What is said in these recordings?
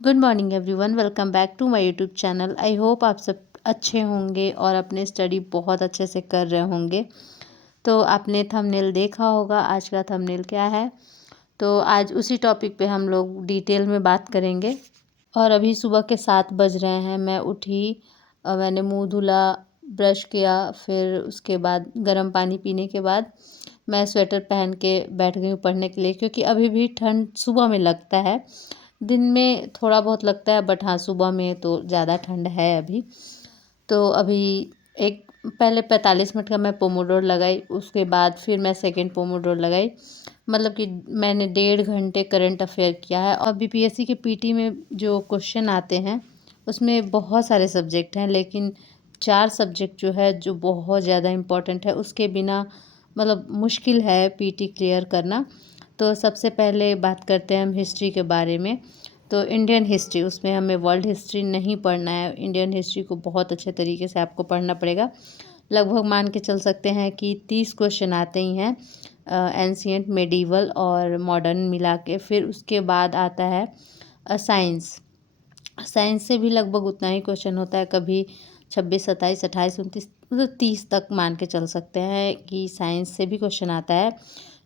Good morning everyone, welcome back to my YouTube channel. I hope आप सब अच्छे होंगे और अपने स्टडी बहुत अच्छे से कर रहे होंगे। तो आपने थंबनेल देखा होगा, आज का थंबनेल क्या है। तो आज उसी टॉपिक पे हम लोग डिटेल में बात करेंगे। और अभी सुबह के 7 बज रहे हैं, मैं उठी, मैंने मुंह धुला, ब्रश किया, फिर उसके बाद गर्म पानी पीने के बाद मैं स्वेटर पहन के बैठ गई हूँ पढ़ने के लिए, क्योंकि अभी भी ठंड सुबह में लगता है। दिन में थोड़ा बहुत लगता है, बट हाँ सुबह में तो ज़्यादा ठंड है अभी। तो अभी एक पहले 45 मिनट का मैं पोमोडोर लगाई, उसके बाद फिर मैं सेकंड पोमोडोर लगाई। मतलब कि मैंने 1.5 घंटे करंट अफेयर किया है। और बीपीएससी के पीटी में जो क्वेश्चन आते हैं उसमें बहुत सारे सब्जेक्ट हैं, लेकिन 4 सब्जेक्ट जो है जो बहुत ज़्यादा इम्पोर्टेंट है, उसके बिना मतलब मुश्किल है पीटी क्लियर करना। तो सबसे पहले बात करते हैं हम हिस्ट्री के बारे में। तो इंडियन हिस्ट्री, उसमें हमें वर्ल्ड हिस्ट्री नहीं पढ़ना है, इंडियन हिस्ट्री को बहुत अच्छे तरीके से आपको पढ़ना पड़ेगा। लगभग मान के चल सकते हैं कि 30 क्वेश्चन आते ही हैं, एंशियंट, मेडिवल और मॉडर्न मिला के। फिर उसके बाद आता है साइंस। साइंस से भी लगभग उतना ही क्वेश्चन होता है, कभी 26, 27, 28, 29, मतलब 30 तक मान के चल सकते हैं कि साइंस से भी क्वेश्चन आता है।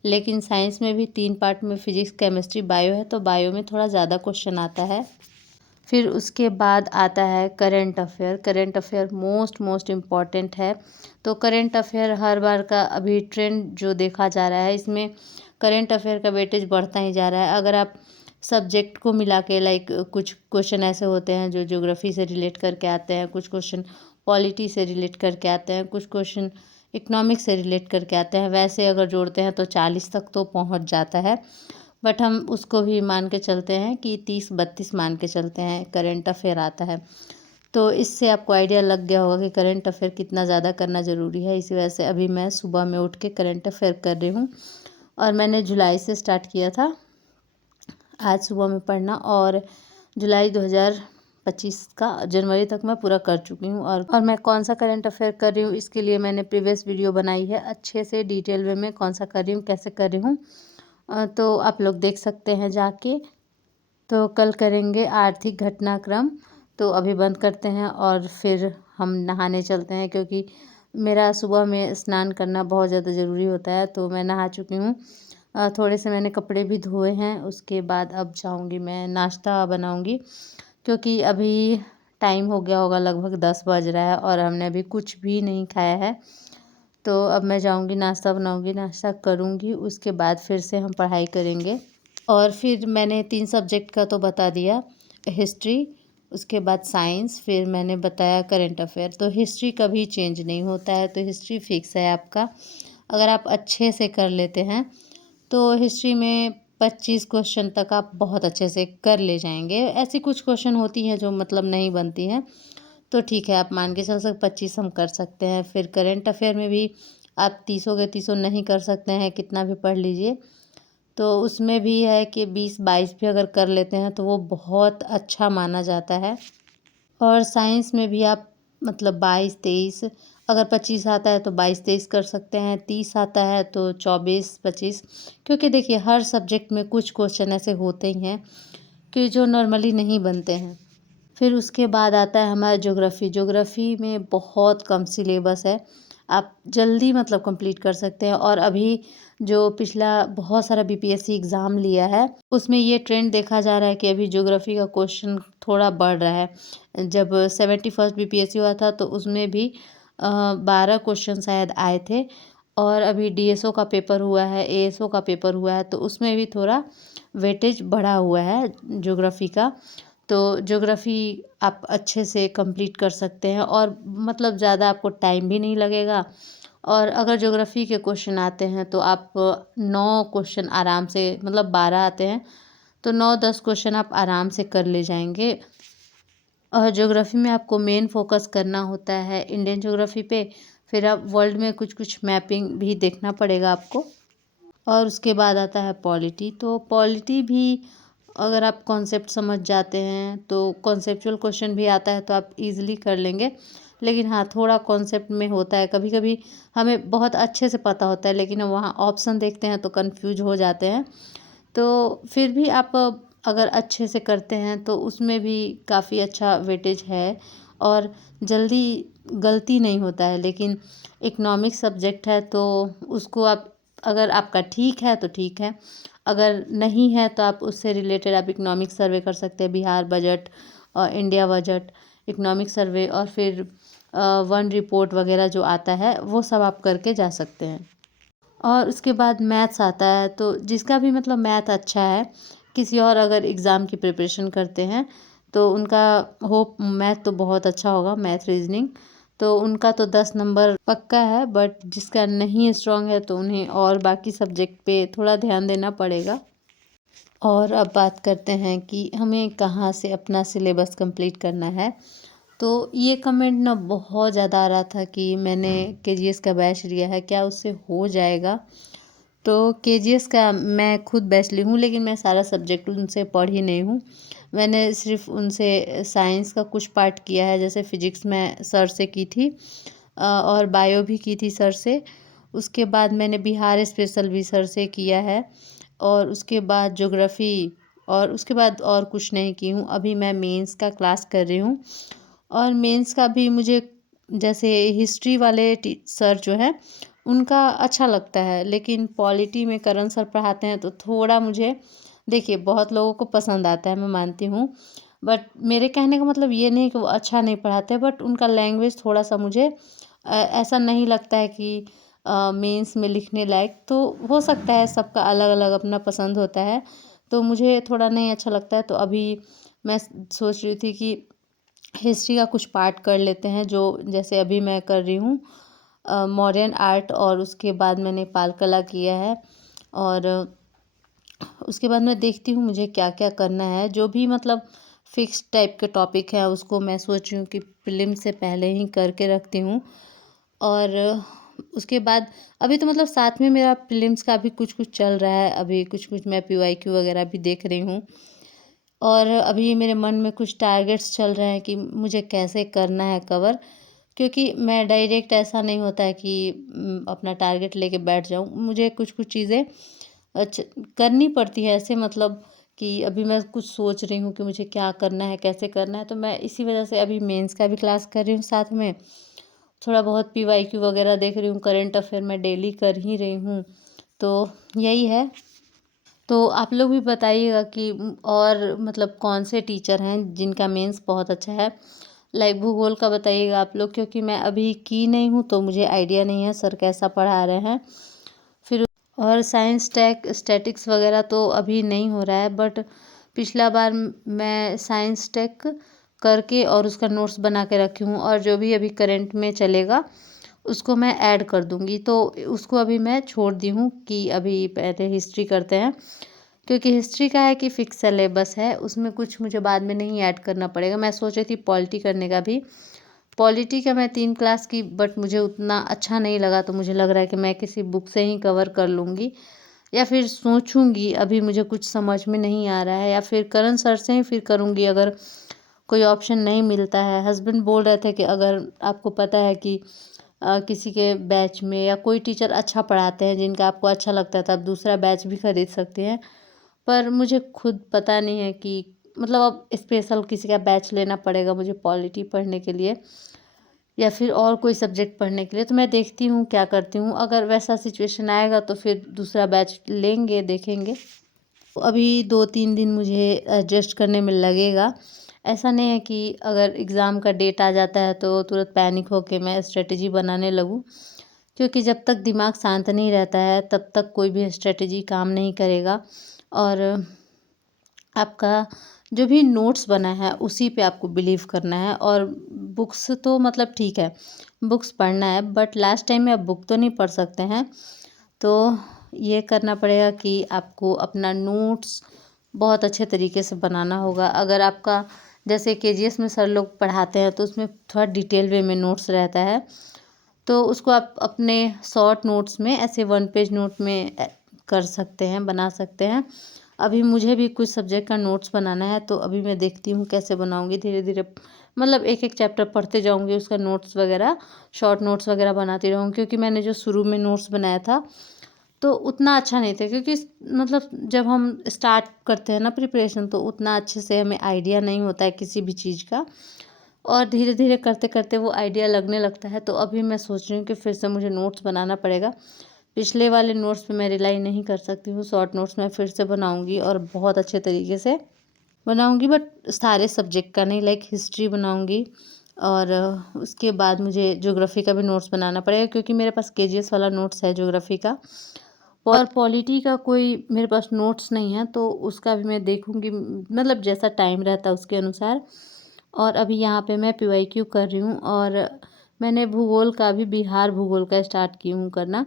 लेकिन साइंस में भी 3 पार्ट में, फिजिक्स, केमिस्ट्री, बायो है, तो बायो में थोड़ा ज़्यादा क्वेश्चन आता है। फिर उसके बाद आता है current affair. Current affair most important है। तो करंट अफेयर हर बार का अभी ट्रेंड जो देखा जा रहा है, इसमें करंट अफेयर का वेटेज बढ़ता ही जा रहा है। अगर आप सब्जेक्ट को मिला के, लाइक कुछ क्वेश्चन ऐसे होते हैं जो ज्योग्राफी से रिलेट करके आते हैं, कुछ क्वेश्चन पॉलिटी से रिलेट करके आते हैं, कुछ क्वेश्चन इकोनॉमिक्स से रिलेट करके आते हैं, वैसे अगर जोड़ते हैं तो 40 तक तो पहुंच जाता है। बट हम उसको भी मान के चलते हैं कि 30-32 मान के चलते हैं, करंट अफेयर आता है। तो इससे आपको आइडिया लग गया होगा कि करंट अफेयर कितना ज़्यादा करना ज़रूरी है। इसी वजह से अभी मैं सुबह में उठ के करंट अफेयर कर रही हूँ। और मैंने जुलाई से स्टार्ट किया था आज सुबह में पढ़ना, और जुलाई 2025 का जनवरी तक मैं पूरा कर चुकी हूँ। और मैं कौन सा करंट अफेयर कर रही हूँ, इसके लिए मैंने प्रीवियस वीडियो बनाई है अच्छे से डिटेल वे में, कौन सा कर रही हूँ, कैसे कर रही हूँ। तो आप लोग देख सकते हैं जाके। तो कल करेंगे आर्थिक घटनाक्रम। तो अभी बंद करते हैं और फिर हम नहाने चलते हैं, क्योंकि मेरा सुबह में स्नान करना बहुत ज़्यादा ज़रूरी होता है। तो मैं नहा चुकी हूँ, थोड़े से मैंने कपड़े भी धोए हैं। उसके बाद अब जाऊँगी, मैं नाश्ता बनाऊँगी, क्योंकि अभी टाइम हो गया होगा, लगभग 10 बज रहा है और हमने अभी कुछ भी नहीं खाया है। तो अब मैं जाऊँगी, नाश्ता बनाऊँगी, नाश्ता करूँगी, उसके बाद फिर से हम पढ़ाई करेंगे। और फिर मैंने 3 सब्जेक्ट का तो बता दिया, हिस्ट्री, उसके बाद साइंस, फिर मैंने बताया करंट अफेयर। तो हिस्ट्री कभी चेंज नहीं होता है, तो हिस्ट्री फिक्स है आपका। अगर आप अच्छे से कर लेते हैं तो हिस्ट्री में 25 क्वेश्चन तक आप बहुत अच्छे से कर ले जाएंगे। ऐसी कुछ क्वेश्चन होती हैं जो मतलब नहीं बनती हैं, तो ठीक है, आप मान के चल सकते 25 हम कर सकते हैं। फिर करंट अफेयर में भी आप 30 के 30 नहीं कर सकते हैं, कितना भी पढ़ लीजिए। तो उसमें भी है कि 20-22 भी अगर कर लेते हैं तो वो बहुत अच्छा माना जाता है। और साइंस में भी आप मतलब 22-23, अगर 25 आता है तो 22-23 कर सकते हैं, 30 आता है तो 24-25। क्योंकि देखिए हर सब्जेक्ट में कुछ क्वेश्चन ऐसे होते ही हैं कि जो नॉर्मली नहीं बनते हैं। फिर उसके बाद आता है हमारा ज्योग्राफ़ी। ज्योग्राफ़ी में बहुत कम सिलेबस है, आप जल्दी मतलब कंप्लीट कर सकते हैं। और अभी जो पिछला बहुत सारा बीपीएससी एग्ज़ाम लिया है, उसमें ये ट्रेंड देखा जा रहा है कि अभी ज्योग्राफ़ी का क्वेश्चन थोड़ा बढ़ रहा है। जब 71st बीपीएससी हुआ था तो उसमें भी 12 क्वेश्चन शायद आए थे। और अभी डीएसओ का पेपर हुआ है, एएसओ का पेपर हुआ है, तो उसमें भी थोड़ा वेटेज बढ़ा हुआ है ज्योग्राफ़ी का। तो ज्योग्राफ़ी आप अच्छे से कंप्लीट कर सकते हैं, और मतलब ज़्यादा आपको टाइम भी नहीं लगेगा। और अगर ज्योग्राफ़ी के क्वेश्चन आते हैं तो आप 9 क्वेश्चन आराम से, मतलब 12 आते हैं तो 9-10 क्वेश्चन आप आराम से कर ले जाएंगे। और ज्योग्राफ़ी में आपको मेन फोकस करना होता है इंडियन ज्योग्राफ़ी पे। फिर आप वर्ल्ड में कुछ कुछ मैपिंग भी देखना पड़ेगा आपको। और उसके बाद आता है पॉलिटी। तो पॉलिटी भी अगर आप कॉन्सेप्ट समझ जाते हैं तो कॉन्सेप्चुअल क्वेश्चन भी आता है तो आप इजीली कर लेंगे। लेकिन हाँ, थोड़ा कॉन्सेप्ट में होता है, कभी कभी हमें बहुत अच्छे से पता होता है लेकिन हम वहाँ ऑप्शन देखते हैं तो कंफ्यूज हो जाते हैं। तो फिर भी आप अगर अच्छे से करते हैं तो उसमें भी काफ़ी अच्छा वेटेज है और जल्दी गलती नहीं होता है। लेकिन इकोनॉमिक्स सब्जेक्ट है तो उसको आप, अगर आपका ठीक है तो ठीक है, अगर नहीं है तो आप उससे रिलेटेड आप इकोनॉमिक्स सर्वे कर सकते हैं, बिहार बजट और इंडिया बजट, इकोनॉमिक सर्वे और फिर वन रिपोर्ट वगैरह जो आता है वो सब आप करके जा सकते हैं। और उसके बाद मैथ्स आता है, तो जिसका भी मतलब मैथ अच्छा है, किसी और अगर एग्ज़ाम की प्रिपरेशन करते हैं तो उनका होप मैथ तो बहुत अच्छा होगा, मैथ रीजनिंग तो उनका तो 10 नंबर पक्का है। बट जिसका नहीं स्ट्रांग है तो उन्हें और बाकी सब्जेक्ट पे थोड़ा ध्यान देना पड़ेगा। और अब बात करते हैं कि हमें कहाँ से अपना सिलेबस कंप्लीट करना है। तो ये कमेंट ना बहुत ज़्यादा आ रहा था कि मैंने केजीएस का बैच लिया है, क्या उससे हो जाएगा। तो केजीएस का मैं खुद बैच ली हूँ, लेकिन मैं सारा सब्जेक्ट उनसे पढ़ ही नहीं हूँ। मैंने सिर्फ उनसे साइंस का कुछ पार्ट किया है, जैसे फिजिक्स मैं सर से की थी और बायो भी की थी सर से। उसके बाद मैंने बिहार स्पेशल भी सर से किया है और उसके बाद ज्योग्राफ़ी, और उसके बाद और कुछ नहीं की हूँ। अभी मैं मेंस का क्लास कर रही हूँ और मेंस का भी मुझे, जैसे हिस्ट्री वाले सर जो है उनका अच्छा लगता है, लेकिन पॉलिटी में करण सर पढ़ाते हैं तो थोड़ा मुझे, देखिए बहुत लोगों को पसंद आता है, मैं मानती हूँ। बट मेरे कहने का मतलब ये नहीं कि वो अच्छा नहीं पढ़ाते, बट उनका लैंग्वेज थोड़ा सा मुझे ऐसा नहीं लगता है कि मेंस में लिखने लायक। तो हो सकता है, सबका अलग अलग अपना पसंद होता है, तो मुझे थोड़ा नहीं अच्छा लगता है। तो अभी मैं सोच रही थी कि हिस्ट्री का कुछ पार्ट कर लेते हैं, जो जैसे अभी मैं कर रही हूँ मॉडर्न आर्ट, और उसके बाद मैंने पाल कला किया है। और उसके बाद मैं देखती हूँ मुझे क्या क्या करना है, जो भी मतलब फिक्स टाइप के टॉपिक है उसको मैं सोच रही हूँ कि प्रीलिम से पहले ही करके रखती हूँ। और उसके बाद अभी तो मतलब साथ में मेरा प्रीलिम्स का भी कुछ कुछ चल रहा है, अभी कुछ कुछ मैं पीवाईक्यू वगैरह भी देख रही हूँ। और अभी मेरे मन में कुछ टारगेट्स चल रहे हैं कि मुझे कैसे करना है कवर, क्योंकि मैं डायरेक्ट ऐसा नहीं होता है कि अपना टारगेट लेके बैठ जाऊँ। मुझे कुछ कुछ चीज़ें अच्छा करनी पड़ती है, ऐसे मतलब कि अभी मैं कुछ सोच रही हूँ कि मुझे क्या करना है, कैसे करना है। तो मैं इसी वजह से अभी मेंस का भी क्लास कर रही हूँ, साथ में थोड़ा बहुत पीवाईक्यू वगैरह देख रही हूँ, करंट अफेयर मैं डेली कर ही रही हूँ। तो यही है। तो आप लोग भी बताइएगा कि और मतलब कौन से टीचर हैं जिनका मेंस बहुत अच्छा है। लाइक भूगोल का बताइएगा आप लोग, क्योंकि मैं अभी की नहीं हूँ तो मुझे आइडिया नहीं है सर कैसा पढ़ा रहे हैं। फिर और साइंस टेक स्टैटिक्स वगैरह तो अभी नहीं हो रहा है, बट पिछला बार मैं साइंस टेक करके और उसका नोट्स बना के रखी हूँ, और जो भी अभी करंट में चलेगा उसको मैं ऐड कर दूँगी। तो उसको अभी मैं छोड़ दी हूँ कि अभी पहले हिस्ट्री करते हैं, क्योंकि हिस्ट्री का है कि फिक्स सिलेबस है, उसमें कुछ मुझे बाद में नहीं ऐड करना पड़ेगा। मैं सोच रही थी पॉलिटी करने का भी। पॉलिटी का मैं 3 क्लास की, बट मुझे उतना अच्छा नहीं लगा, तो मुझे लग रहा है कि मैं किसी बुक से ही कवर कर लूँगी, या फिर सोचूँगी, अभी मुझे कुछ समझ में नहीं आ रहा है, या फिर करण सर से ही फिर करूँगी अगर कोई ऑप्शन नहीं मिलता है। हस्बैंड बोल रहे थे कि अगर आपको पता है कि किसी के बैच में या कोई टीचर अच्छा पढ़ाते हैं जिनका आपको अच्छा लगता है, तो आप दूसरा बैच भी खरीद सकते हैं। पर मुझे खुद पता नहीं है कि मतलब अब स्पेशल किसी का बैच लेना पड़ेगा मुझे पॉलिटी पढ़ने के लिए, या फिर और कोई सब्जेक्ट पढ़ने के लिए। तो मैं देखती हूँ क्या करती हूँ, अगर वैसा सिचुएशन आएगा तो फिर दूसरा बैच लेंगे, देखेंगे। तो अभी 2-3 दिन मुझे एडजस्ट करने में लगेगा। ऐसा नहीं है कि अगर एग्ज़ाम का डेट आ जाता है तो तुरंत पैनिक होके मैं स्ट्रेटजी बनाने लगूँ, क्योंकि जब तक दिमाग शांत नहीं रहता है तब तक कोई भी स्ट्रेटजी काम नहीं करेगा। और आपका जो भी नोट्स बना है उसी पे आपको बिलीव करना है। और बुक्स तो मतलब ठीक है, बुक्स पढ़ना है, बट लास्ट टाइम में आप बुक तो नहीं पढ़ सकते हैं। तो ये करना पड़ेगा कि आपको अपना नोट्स बहुत अच्छे तरीके से बनाना होगा। अगर आपका जैसे केजीएस में सर लोग पढ़ाते हैं तो उसमें थोड़ा डिटेल वे में नोट्स रहता है, तो उसको आप अपने शॉर्ट नोट्स में ऐसे 1 पेज नोट में कर सकते हैं, बना सकते हैं। अभी मुझे भी कुछ सब्जेक्ट का नोट्स बनाना है, तो अभी मैं देखती हूँ कैसे बनाऊँगी। धीरे धीरे मतलब एक एक चैप्टर पढ़ते जाऊँगी, उसका नोट्स वगैरह, शॉर्ट नोट्स वगैरह बनाती रहूँगी, क्योंकि मैंने जो शुरू में नोट्स बनाया था तो उतना अच्छा नहीं था, क्योंकि मतलब जब हम स्टार्ट करते हैं ना प्रिपरेशन, तो उतना अच्छे से हमें आइडिया नहीं होता है किसी भी चीज़ का, और धीरे धीरे करते करते वो आइडिया लगने लगता है। तो अभी मैं सोच रही हूँ कि फिर से मुझे नोट्स बनाना पड़ेगा। पिछले वाले नोट्स पे मैं रिलाई नहीं कर सकती हूँ, शॉर्ट नोट्स मैं फिर से बनाऊँगी और बहुत अच्छे तरीके से बनाऊँगी, बट सारे सब्जेक्ट का नहीं, लाइक हिस्ट्री बनाऊँगी। और उसके बाद मुझे ज्योग्राफी का भी नोट्स बनाना पड़ेगा, क्योंकि मेरे पास केजीएस वाला नोट्स है ज्योग्राफी का, और पॉलिटी का कोई मेरे पास नोट्स नहीं है, तो उसका भी मैं देखूँगी, मतलब जैसा टाइम रहता है उसके अनुसार। और अभी यहाँ पे मैं पीवाईक्यू कर रही हूँ, और मैंने भूगोल का भी, बिहार भूगोल का स्टार्ट की हूँ करना।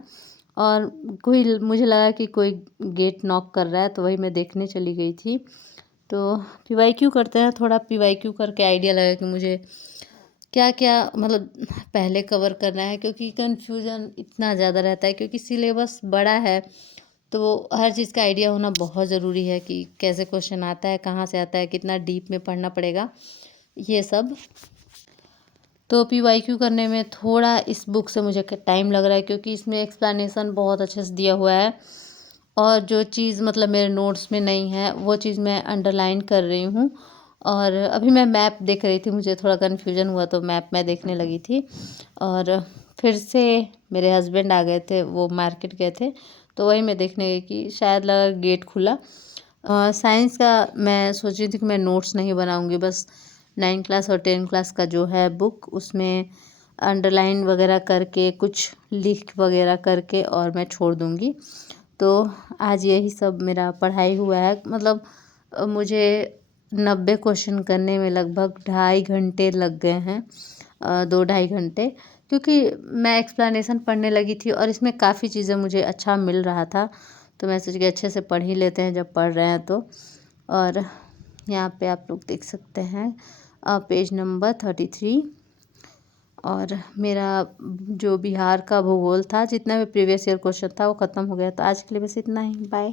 और कोई, मुझे लगा कि कोई गेट नॉक कर रहा है, तो वही मैं देखने चली गई थी। तो पीवाईक्यू करते हैं, थोड़ा पीवाईक्यू करके आइडिया लगा कि मुझे क्या क्या मतलब पहले कवर करना है, क्योंकि कन्फ्यूज़न इतना ज़्यादा रहता है, क्योंकि सिलेबस बड़ा है। तो हर चीज़ का आइडिया होना बहुत ज़रूरी है कि कैसे क्वेश्चन आता है, कहाँ से आता है, कितना डीप में पढ़ना पड़ेगा, ये सब। तो पीवाईक्यू करने में थोड़ा इस बुक से मुझे टाइम लग रहा है, क्योंकि इसमें एक्सप्लेनेशन बहुत अच्छे से दिया हुआ है, और जो चीज़ मतलब मेरे नोट्स में नहीं है वो चीज़ मैं अंडरलाइन कर रही हूँ। और अभी मैं मैप देख रही थी, मुझे थोड़ा कन्फ्यूजन हुआ तो मैप मैं देखने लगी थी। और फिर से मेरे हस्बैंड आ गए थे, वो मार्केट गए थे, तो वही मैं देखने गई कि शायद लगा गेट खुला। साइंस का मैं सोच रही थी कि मैं नोट्स नहीं बनाऊंगी, बस 9 क्लास और 10 क्लास का जो है बुक, उसमें अंडरलाइन वगैरह करके, कुछ लिख वगैरह करके और मैं छोड़ दूंगी। तो आज यही सब मेरा पढ़ाई हुआ है, मतलब मुझे 90 क्वेश्चन करने में लगभग 2.5 घंटे लग गए हैं, 2-2.5 घंटे, क्योंकि मैं एक्सप्लेनेशन पढ़ने लगी थी और इसमें काफ़ी चीज़ें मुझे अच्छा मिल रहा था, तो मैं सोच के अच्छे से पढ़ ही लेते हैं जब पढ़ रहे हैं तो। और यहाँ पे आप लोग देख सकते हैं पेज नंबर 33। और मेरा जो बिहार का भूगोल था, जितना भी प्रीवियस ईयर क्वेश्चन था वो ख़त्म हो गया। तो आज के लिए बस इतना ही, बाय।